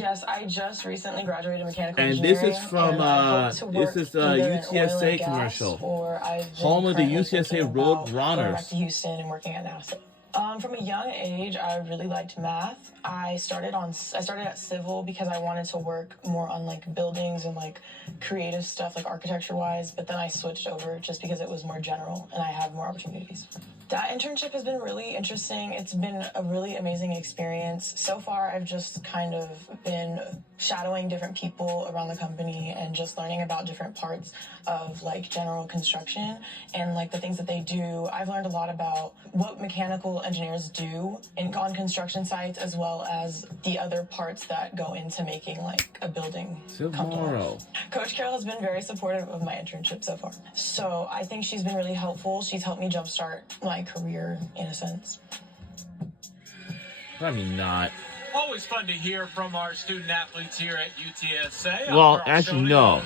Yes, I just recently graduated mechanical And engineering. this is from this is a UTSA commercial. Home of the UTSA Road Runners. Going back to Houston and working at NASA. From a young age, I really liked math. I started at civil because I wanted to work more on like buildings and like creative stuff, like architecture wise. But then I switched over just because it was more general and I had more opportunities. That internship has been really interesting. It's been a really amazing experience. So far, I've just kind of been shadowing different people around the company and just learning about different parts of like general construction and like the things that they do. I've learned a lot about what mechanical engineers do on construction sites, as well as the other parts that go into making like a building come to life. Coach Carroll has been very supportive of my internship so far. So I think she's been really helpful. She's helped me jumpstart my career in a sense. I mean, not. Always fun to hear from our student athletes here at UTSA. Well, actually, no.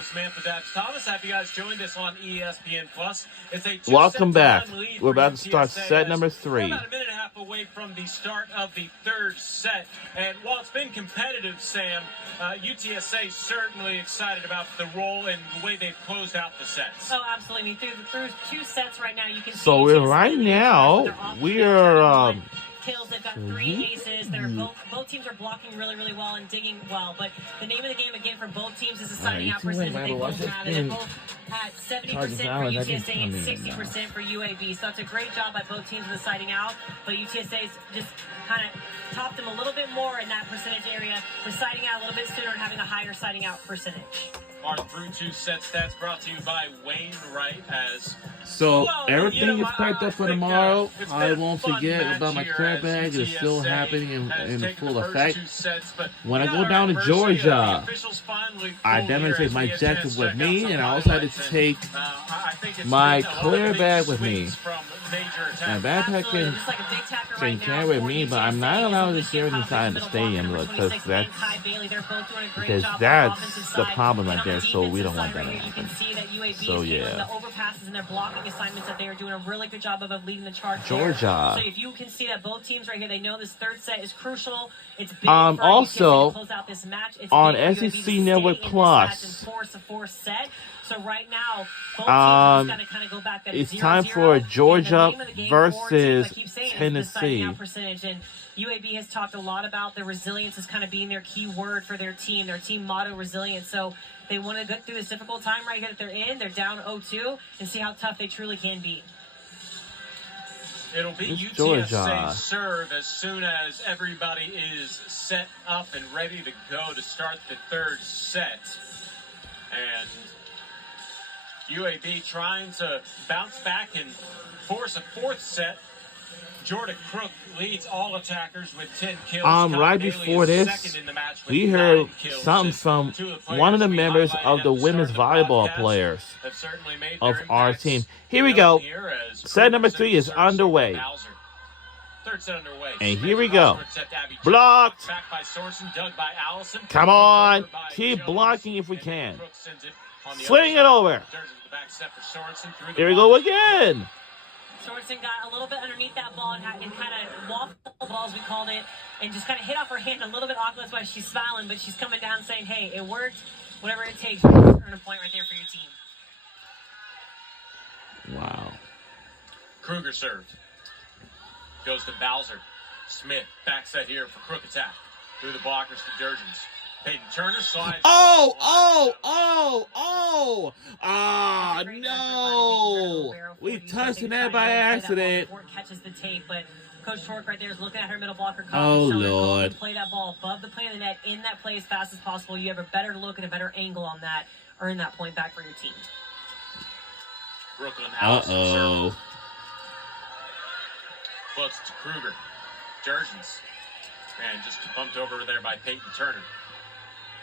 Thomas, have you guys joined us on ESPN Plus? It's a Welcome back. We're about to start set number 3. About a minute and a half away from the start of the third set. And while it's been competitive, Sam, UTSA certainly excited about the role and the way they've closed out the sets. Oh, absolutely. I mean, through 2 sets right now, you can see. So we're right now, we are kills. They've got 3 aces. They're both teams are blocking really, really well and digging well. But the name of the game again for both teams is the signing out percentage. They both had it. They're both at 70% for UTSA and 60% for UAB. So that's a great job by both teams with the signing out. But UTSA's just kind of topped them a little bit more in that percentage area for signing out a little bit sooner and having a higher signing out percentage. Our through 2 set stats brought to you by Wayne Wright as. So everything is packed up for tomorrow. I won't forget about my crab bag. It's still happening in full effect. When I go down to Georgia, I demonstrate my jacket with me, and I also had to take my clear bag with me. My backpack can carry with me, but I'm not allowed to carry it inside the stadium because that's the problem right there. So we don't want that to happen. So yeah. The overpasses and their blocking assignments that they are doing a really good job of leading the charge. Georgia. So if you can see that both teams right here, they know this third set is crucial. It's big also to close out this match. It's on SEC Network Plus. So right now, both teams just kind of go back. It's time for Georgia versus Tennessee. And UAB has talked a lot about the resilience as kind of being their key word for their team motto, resilience. So they want to get through this difficult time right here that they're in. They're down 0-2 and see how tough they truly can be. It'll be UTSA serve as soon as everybody is set up and ready to go to start the third set. And UAB trying to bounce back and force a fourth set. Jordan Crook leads all attackers with 10 kills. Right before this, we heard something from one of the members of the women's volleyball players of our team. Here we go. Set number 3 is underway. And here we go. Blocked. Come on. Keep blocking if we can. Swing it over. Here we go again. Sorensen got a little bit underneath that ball and kind of waffle ball, as we called it, and just kind of hit off her hand a little bit awkward. That's why she's smiling, but she's coming down saying, hey, it worked. Whatever it takes, earn a point right there for your team. Wow. Kruger served. Goes to Bowser. Smith, back set here for Crook attack. Through the blockers to Durgins. Peyton Turner slides. Oh, no. We touched that by accident. Catches the tape, but Coach Torque right there is looking at her middle blocker. Oh, Lord. Play that ball above the plane of the net, in that play as fast as possible. You have a better look and a better angle on that. Earn that point back for your team. Brooklyn Allison. Close to Kruger. Durgins. And just bumped over there by Peyton Turner.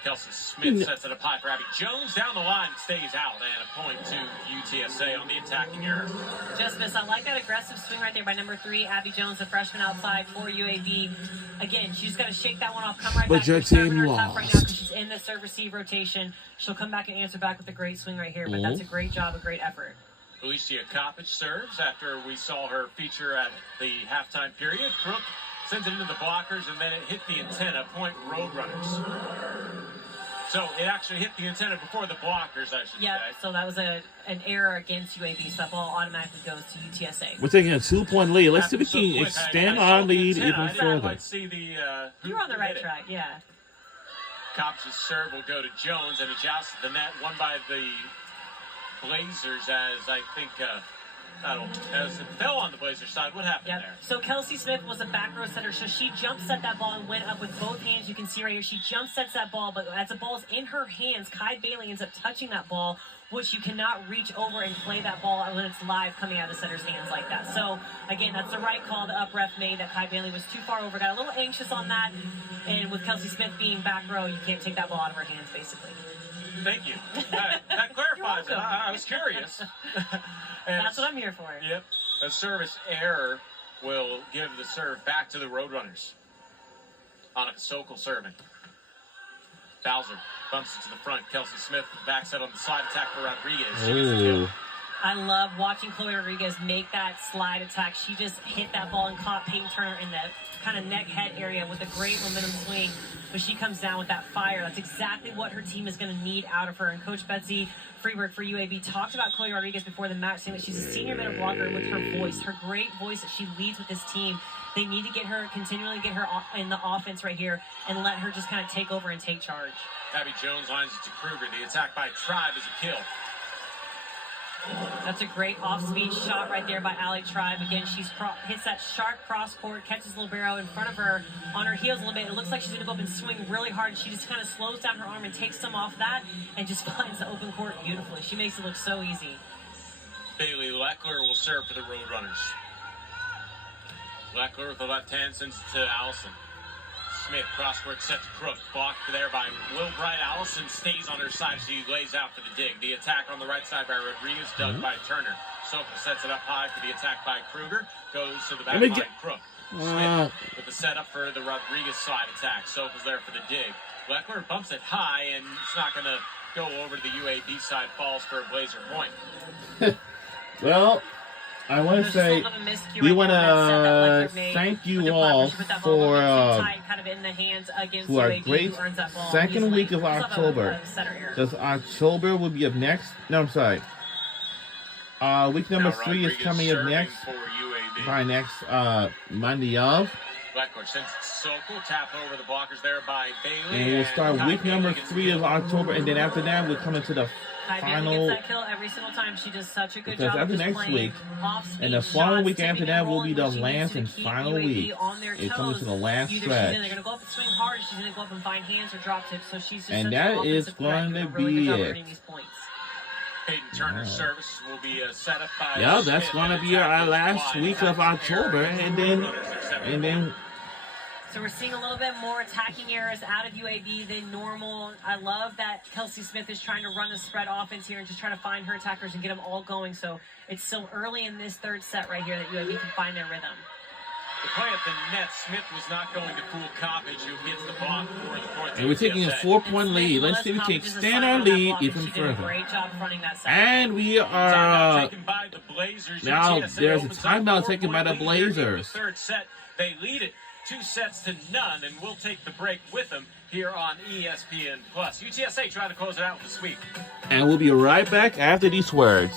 Kelsey Smith sets it up high for Abby Jones. Down the line, stays out. And a point to UTSA on the attacking error. Just miss. I like that aggressive swing right there by number 3, Abby Jones, the freshman outside for UAB. Again, she's got to shake that one off. Come right back. But your team lost. Right now because she's in the serve-receive rotation. She'll come back and answer back with a great swing right here. But that's a great job, a great effort. Alicia Coppage serves after we saw her feature at the halftime period. Crook sends it into the blockers, and then it hit the antenna, point Roadrunners. So it actually hit the antenna before the blockers, I should say. So that was an error against UAB, so that ball automatically goes to UTSA. We're taking a 2-point lead. Let's see if we can extend our lead even further. You were on the right track, yeah. Kopp's serve will go to Jones, and it jousts the net, won by the Blazers, as I think, as it fell on the Blazers side. What happened there? So Kelsey Smith was a back row setter, so she jump set that ball and went up with both hands. You can see right here, she jump sets that ball, but as the ball's in her hands, Kai Bailey ends up touching that ball, which you cannot reach over and play that ball when it's live coming out of the setter's hands like that. So, again, that's the right call the up ref made, that Kai Bailey was too far over, got a little anxious on that, and with Kelsey Smith being back row, you can't take that ball out of her hands, basically. Thank you. That clarifies it. I was curious. That's what I'm here for. Yep. A service error will give the serve back to the Roadrunners. Annika Sokol serving. Bowser bumps it to the front. Kelsey Smith backs out on the slide attack for Rodriguez. I love watching Chloe Rodriguez make that slide attack. She just hit that ball and caught Peyton Turner in the kind of neck head area with a great momentum swing. But she comes down with that fire. That's exactly what her team is going to need out of her. And Coach Betsy Freeberg for UAB talked about Chloe Rodriguez before the match, saying that she's a senior middle blocker with her voice, her great voice that she leads with this team. They need to continually get her in the offense right here and let her just kind of take over and take charge. Abby Jones lines it to Kruger. The attack by Tribe is a kill. That's a great off-speed shot right there by Allie Tribe. Again, she hits that sharp cross-court, catches Libero in front of her on her heels a little bit. It looks like she's going to go up and swing really hard. She just kind of slows down her arm and takes some off that and just finds the open court beautifully. She makes it look so easy. Bailey Leckler will serve for the Roadrunners. Leckler with the left hand sends it to Allison. Smith, cross-court set to Crook. Blocked there by Will Bright. Allison stays on her side. She lays out for the dig. The attack on the right side by Rodriguez, dug by Turner. Sokol sets it up high for the attack by Kruger. Goes to the back line. Crook. Smith with the setup for the Rodriguez slide attack. Sokol's there for the dig. Leckler bumps it high, and it's not going to go over to the UAB side. Falls for a Blazer point. Well, I want to say we want to thank you all for our great second week of October. Because October will be up next. No, I'm sorry. Week number 3 is coming up next by next Monday of. Leckler sends Sokol, tap over the blockers there by Bailey. And we'll start week number 3 of October, and then after that we'll come into the final. Gets that kill every single time. She does such a good job. Because after next week, and the following week after that will be the last and final week. It comes to the last stretch. They're going to go up and swing hard. She's going to go up and find hands or drop tips. So she's just and that is going to be it. Peyton Turner's service will be set up by. Yeah, that's going to be our last week of October, and then. So we're seeing a little bit more attacking errors out of UAB than normal. I love that Kelsey Smith is trying to run a spread offense here and just trying to find her attackers and get them all going. So it's still early in this third set right here that UAB can find their rhythm. The play at the net, Smith was not going to fool Coppage, who gets the block for the fourth. And we're taking a 4-point lead. Let's see if we can extend our lead even further. Great job fronting that set. And we are now there's a timeout taken by the Blazers. Third set, they lead it 2-0, and we'll take the break with them here on ESPN+. UTSA trying to close it out with a sweep. And we'll be right back after these words.